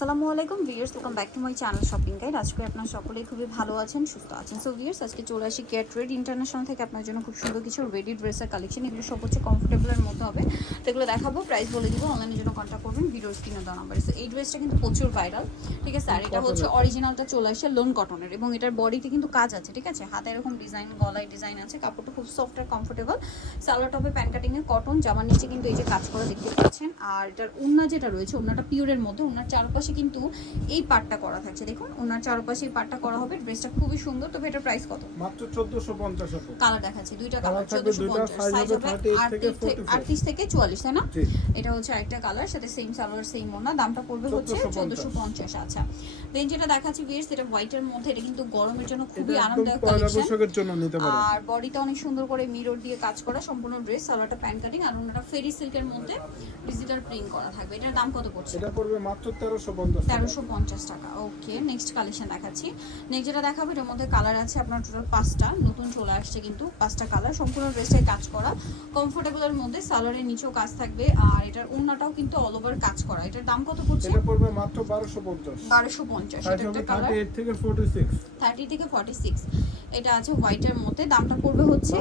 আসসালামু আলাইকুম viewers welcome back to my channel shopping guide আজকে আপনারা সকলেই খুবই ভালো আছেন সুস্থ আছেন। সো ভিউয়ার্স আজকে চলে আসি কেয়ার ট্রেড ইন্টারন্যাশনাল থেকে। আপনার জন্য খুব সুন্দর কিছু রেডি ড্রেসের কালেকশন এগুলো সব হচ্ছে কমফোর্টেবলের মধ্যে হবে। তো এগুলো দেখাবো প্রাইস বলে দিব অনলাইনের জন্য কন্ট্যাক্ট করবেন ভিডিওর স্ক্রিনে দেওয়া নাম্বার সো এই ড্রেসটা কিন্তু প্রচুর ভাইরাল ঠিক আছে? আর এটা হচ্ছে অরিজিনালটা চলে আসে লোন কটনের এবং এটার বডিতে কিন্তু কাজ আছে ঠিক আছে? হাতে এরকম ডিজাইন গলায় ডিজাইন আছে কাপড়টা খুব সফট আর কমফোর্টেবল সালোয়ার টপে প্যান্ট কাটিং এর কটন জামার নিচে কিন্তু এই যে কাজ করা দেখতে পাচ্ছেন। আর এটার উন্না যেটা রয়েছে উন্নাটা পিওরের মধ্যে উন্নার চারপাশে কিন্তু এই পার্টটা করা থাকছে। দেখুন ওনার চারপাশে এই পার্টটা করা হবে। ড্রেসটা খুবই সুন্দর। তবে এটার প্রাইস কত? মাত্র চোদ্দশো পঞ্চাশ আপু কালার দেখাচ্ছি। দুইটা কালার থাকবে চোদ্দশো দুইটা, পঞ্চাশ size সাইজ হবে হবে 38 থেকে 44 আটত্রিশ থেকে চুয়াল্লিশ তাই না? এটা হচ্ছে আরেকটা কালার সাথে সেম সালোয়ার সেম ওনা। দামটা পড়বে হচ্ছে 1450 আচ্ছা। দেন যেটা দেখাচ্ছি ভিয়ার্স এটা হোয়াইটের মধ্যে এটা কিন্তু গরমের জন্য খুবই আরামদায়ক কালেকশন আর বডিটা অনেক সুন্দর করে মিরর দিয়ে কাজ করা সম্পূর্ণ ড্রেস সালোয়ারটা প্যান্ট কাটিং আর ওনাটা ফেরি সিল্কের মধ্যে ডিজিটাল প্রিন্ট করা থাকবে। এটার দাম কত পড়ছে? এটা পড়বে মাত্র তেরোশো পঞ্চাশ। টাকা। তেরোশো পঞ্চাশ টাকা। ওকে নেক্সট কালেকশন দেখাচ্ছি। নেক্সট যেটা দেখাবো এটার মধ্যে কালার আছে আপনার টোটাল পাঁচটা নতুন চলে আসছে কিন্তু পাঁচটা কালার সম্পূর্ণ ড্রেসটাই কাজ করা। কমফোর্টেবলের মধ্যে সালোয়ারের নিচেও কাজ থাকবে আর এটার ওড়নাটাও কিন্তু অল ওভার কাজ করা। এটার দাম কত পড়ছে? এটা পড়বে মাত্র বারোশো পঞ্চাশ। বারোশো পঞ্চাশ সাইজ এটা একটা কালার থার্টি এইট থেকে ফোর্টি সিক্স থার্টি থেকে ফর্টি সিক্স এটা আছে হোয়াইটের মধ্যে দামটা পড়বে হচ্ছে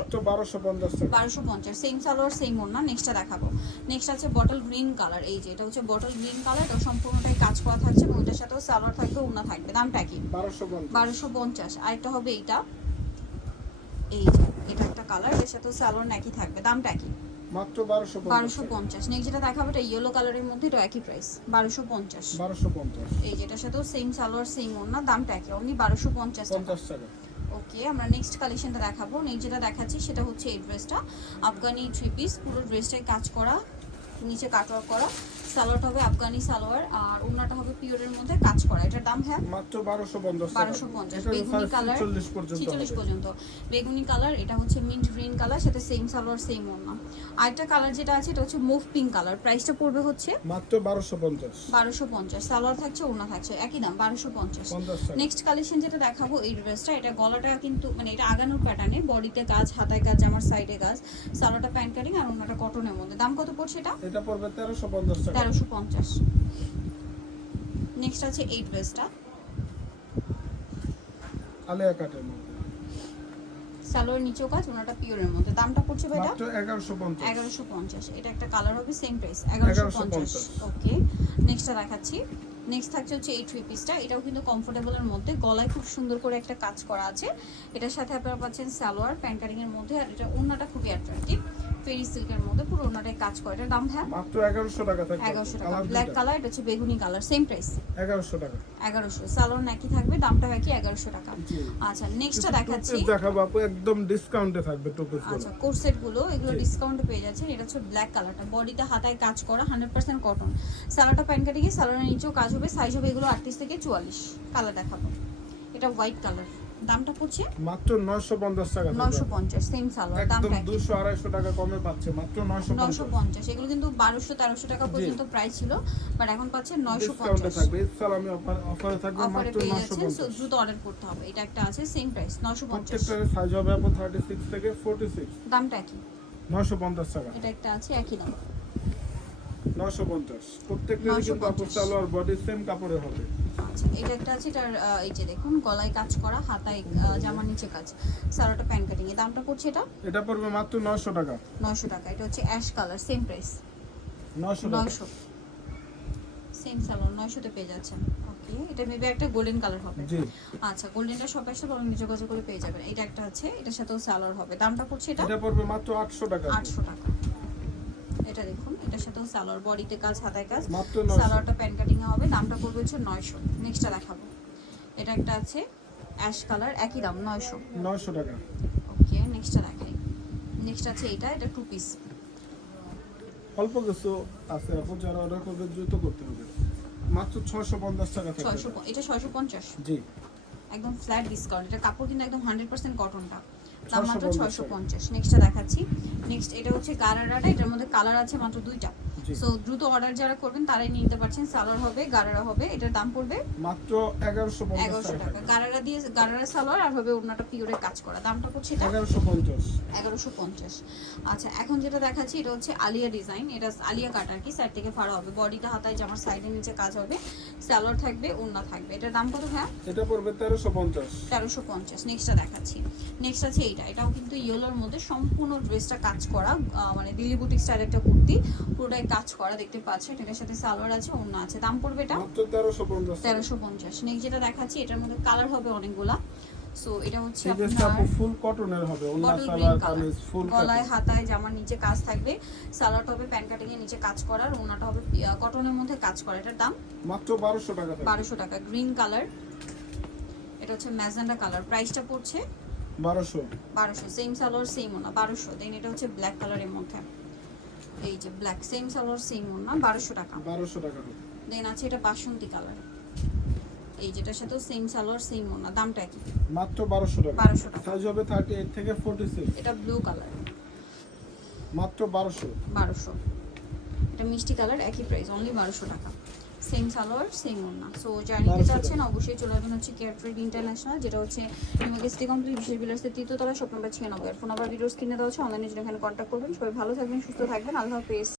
বারোশো পঞ্চাশ সেম সালোয়ার সেম ওড়না নেক্সটটা দেখাবো। নেক্সট আছে বটল গ্রিন কালার এই যে এটা হচ্ছে বটল গ্রিন কালার এটা সম্পূর্ণটাই কাজ করা থাকছে এবং এটার সাথেও সালোয়ার থাকবে ওড়না থাকবে দামটা কি বারোশো পঞ্চাশ। আরেকটা হবে এইটা। এই যে এটা একটা কালারের সাথেও সালোয়ার একই থাকবে দামটা কি মাত্র বারোশো বারোশো পঞ্চাশ পঞ্চাশ নেক্সট যেটা দেখাবো এটা ইয়েলো কালারের মধ্যে এটা একই প্রাইস বারোশো পঞ্চাশ। বারোশো পঞ্চাশ। এই যেটার সাথেও সেম সালোয়ার সেম ওড়না দামটা একই অনলি বারোশো পঞ্চাশ টাকা। পঞ্চাশ টাকা। ওকে আমরা নেক্সট কালেকশনটা দেখাবো। নেক্সট যেটা দেখাচ্ছি, সেটা হচ্ছে এই ড্রেসটা আফগানি থ্রি পিস পুরো ড্রেসটাই কাজ করা। নিচে কাটওয়ার্ক করা। সালোয়ারটা হবে আফগানি সালোয়ার আর ওড়নাটা হবে পিওরের মধ্যে কাজ করা। এটার দাম হ্যাঁ? মাত্র বারোশো পঞ্চাশ টাকা। বারোশো পঞ্চাশ। এটার বেগুনি কালার 46 পর্যন্ত। পর্যন্ত। বেগুনি কালার এটা হচ্ছে মিন্ট গ্রিন কালার সাথে সেম সালোয়ার সেম ওড়না। আরেকটা কালার যেটা আছে এটা হচ্ছে মুভ পিঙ্ক কালার। প্রাইসটা পড়বে হচ্ছে মাত্র বারোশো পঞ্চাশ। বারোশো পঞ্চাশ। সালোয়ার থাকছে ওড়না থাকছে। একই দাম বারোশো পঞ্চাশ। পঞ্চাশ টাকা। নেক্সট কালেকশন যেটা দেখাবো এই ড্রেসটা এটা গলাটা কিন্তু মানে এটা আগানোর প্যাটার্নে বডিতে কাজ হাতায় কাজ আমার সাইডে কাজ। সালোয়ারটা প্যান্ট কাটিং আর ওনাটা কটনের মধ্যে। দাম কত পড়ছে এটা? এটা পড়বে তেরোশো পঞ্চাশ টাকা। তেরোশো পঞ্চাশ। নেক্সট আছে এই ড্রেসটা আলিয়া কাটের মধ্যে। সালোয়ার নিচেও কাজ ওনাটা পিওরের মধ্যে। দামটা পড়ছে মাত্র এগারোশো পঞ্চাশ। এটা একটা কালার হবে সেম প্রাইস এগারোশো পঞ্চাশ। 1150 ওকে নেক্সটটা দেখাচ্ছি। নেক্সট থাকছে হচ্ছে এই থ্রি পিসটা এটাও কিন্তু কমফোর্টেবলের মধ্যে। গলায় খুব সুন্দর করে একটা কাজ করা আছে। এটার সাথে আপনারা পাচ্ছেন সালোয়ার প্যান্ট কাটিং এর মধ্যে। আর এটা ওড়নাটা খুবই অ্যাট্রাকটিভ ফেরি সিল্কের মধ্যে পুরো ওড়নাটাই কাজ করে। এটার দাম হ্যাঁ মাত্র এগারোশো টাকা থাকবে। এগারোশো টাকা। ব্ল্যাক কালার এটা হচ্ছে বেগুনি কালার সেম প্রাইস এগারোশো টাকা। এগারোশো। সালোয়ার একই থাকবে দামটা একই এগারোশো টাকা। আচ্ছা নেক্সটটা দেখাচ্ছি। দেখাবো আপু একদম ডিসকাউন্টে থাকবে টুপিস আচ্ছা কোর্সেটগুলো এগুলো। ডিসকাউন্টে পেয়ে যাচ্ছেন। এটা হচ্ছে ব্ল্যাক কালারটা বডিতে হাতায় কাজ করা হান্ড্রেড পার্সেন্ট কটন সালোয়ারটা প্যান্ট কাটিং সালোয়ারের নিচেও কাজ হবে। সাইজ হবে এগুলো আটত্রিশ থেকে চুয়াল্লিশ। কালার দেখাবো। এটা হোয়াইট কালার দামটা পড়ছে? মাত্র নয়শো পঞ্চাশ টাকা থাকবে। নশো পঞ্চাশ সেম সালোয়ার একদম দামটা দুশো আড়াইশো টাকা কমে পাচ্ছে মাত্র নয়শো নশো পঞ্চাশ পঞ্চাশ এগুলো কিন্তু বারোশো তেরোশো টাকা পর্যন্ত প্রাইস ছিল বাট এখন পাচ্ছে নয়শো ডিসকাউন্টে পঞ্চাশ। থাকবে ইসলাম আমি অফারে থাকবে মাত্র পেয়ে নয়শো যাচ্ছেন সো পঞ্চাশ দ্রুত অর্ডার করতে হবে। এটা একটা আছে সেম প্রাইস নশো পঞ্চাশ। প্রত্যেকটার সাইজ হবে আপু থার্টি সিক্স থেকে ফোর্টি সিক্স দামটা একই। নয়শো পঞ্চাশ টাকা। এটা একটা আছে একই দাম। নয়শো পঞ্চাশ। প্রত্যেকটারই কিন্তু আপু সালোয়ার বডি সেম কাপড়ে হবে। আচ্ছা এটা একটা আছে এটার এই যে দেখুন গলায় কাজ করা হাতায় জামার নিচে কাজ। সালোটা প্যান্ট কাটিং এর দামটা পড়ছে এটা? এটা পড়বে মাত্র নয়শো টাকা। নয়শো টাকা। এটা হচ্ছে অ্যাশ কালার সেম প্রাইস নয়শো টাকা। নয়শো। সেম সালোয়ার নয়শোতে পেয়ে যাচ্ছেন। ওকে এটা মেবি একটা গোল্ডেন কালার হবে। জি। আচ্ছা গোল্ডেনটা সব একশো বরং যোগাযোগ করে পেয়ে যাবেন। এটা একটা আছে এটার সাথেও সালোয়ার হবে। দামটা পড়ছে এটা? এটা পড়বে মাত্র আটশো টাকা। আটশো টাকা। এটা দেখুন। এটার সাথেও সালোয়ার বডিতে কাজ হাতায় কাজ। সালোয়ারটা প্যান্ট কাটিং হবে দামটা পড়বে হচ্ছে নয়শো। নেক্সটটা দেখাবো। এটা একটা আছে অ্যাশ কালার একই দাম নয়শো। নয়শো টাকা। ওকে নেক্সটটা দেখাই। নেক্সট আছে এটা এটা টু পিস অল্প কিছু আছে আপু যারা অর্ডার করবে দ্রুত করতে হবে। মাত্র ছয়শো পঞ্চাশ টাকা থাকবে ছয়শো এটা ছয়শো পঞ্চাশ। জি। একদম ফ্ল্যাট ডিসকাউন্ট এটা কাপড় কিন্তু একদম হান্ড্রেড পার্সেন্ট কটনটা দাম মাত্র ছয়শো টাকা। পঞ্চাশ। নেক্সটটা দেখাচ্ছি। নেক্সট এটা হচ্ছে গারারাটা এটার মধ্যে কালার আছে মাত্র দুইটা। সো দ্রুত অর্ডার যারা করবেন তারাই নিতে পারছেন। সালোয়ার হবে গারারা হবে এটার দাম পড়বে মাত্র এগারোশো পঞ্চাশ এগারোশো টাকা। টাকা গারারা দিয়ে গারারা সালোয়ার আর হবে ওনাটা পিওরে কাজ করা। দামটা পড়ছে এটা? এগারোশো পঞ্চাশ। এগারোশো পঞ্চাশ। আচ্ছা এখন যেটা দেখাচ্ছি এটা হচ্ছে আলিয়া ডিজাইন এটা আলিয়া কাট আর কি সাইড থেকে ফাড়া হবে। বডিটা হাতায় জামার সাইডের নিচে কাজ হবে। সালোয়ার থাকবে ওড়না থাকবে। এটার দাম কত হ্যাঁ এটা পড়বে তেরোশো পঞ্চাশ। তেরোশো পঞ্চাশ। নেক্সটটা দেখাচ্ছি। নেক্সট আছে এইটা। এটাও কিন্তু ইয়েলোর মধ্যে সম্পূর্ণ ড্রেসটা কাজ করা মানে দিল্লি বুটিক স্টাইল একটা কুর্তি। পুরোটাই কাজ করা দেখতে পাচ্ছেন এটার সাথে সালোয়ার আছে ওড়না আছে। দাম পড়বে এটা? তেরোশো পঞ্চাশ নেক্সট যেটা দেখাচ্ছি এটার মধ্যে কালার হবে অনেকগুলা। সো এটা হচ্ছে আপনার ফুল কটনের হবে অন্য সালোয়ার গলায় হাতায় জামার নিচে কাজ থাকবে। সালোয়ারটা হবে প্যান্ট কাটিং এর নিচে কাজ করা আর ওনাটা হবে কটনের মধ্যে কাজ করা। এটার দাম? মাত্র বারোশো টাকা থাকবে। বারোশো টাকা। গ্রিন কালার এটা হচ্ছে ম্যাজেন্ডা কালার প্রাইসটা পড়ছে? বারোশো। বারোশো। সেম সালোয়ার সেম ওনা বারোশো। দেন এটা হচ্ছে ব্ল্যাক কালারের মধ্যে। এই যে ব্ল্যাক সেম সালোয়ার সেম ওনা বারোশো টাকা। বারোশো টাকা। দেন আছে এটা বাসন্তী কালার এই যেটার সাথে সেম সালোয়ার সেম ওনা দামটা কি মাত্র বারোশো টাকা। 1200 টাকা। সাইজ হবে থার্টি এইট থেকে ফোর্টি সিক্স এটা ব্লু কালার মাত্র বারোশো। বারোশো। এটা মিষ্টি কালার একই প্রাইস অনলি বারোশো টাকা। সেম সালোয়ার সেম ওড়না। সো যারা নিতে চাচ্ছেন অবশ্যই চলে আসবেন হচ্ছে কেয়ার ট্রেড ইন্টারন্যাশনাল যেটা হচ্ছে নিমাগেস্টি কমপ্লিট বিশেষ বিলাসের তৃতীয়তলা স্বপ্ন নাম্বার ছিয়ানব্বই। আর ফোন আবার ভিডিওস কিনে দেওয়া হচ্ছে অনলাইনে এখানে কন্ট্যাক্ট করবেন। সবাই ভালো থাকবেন সুস্থ থাকবেন। আল্লাহ হাফেজ।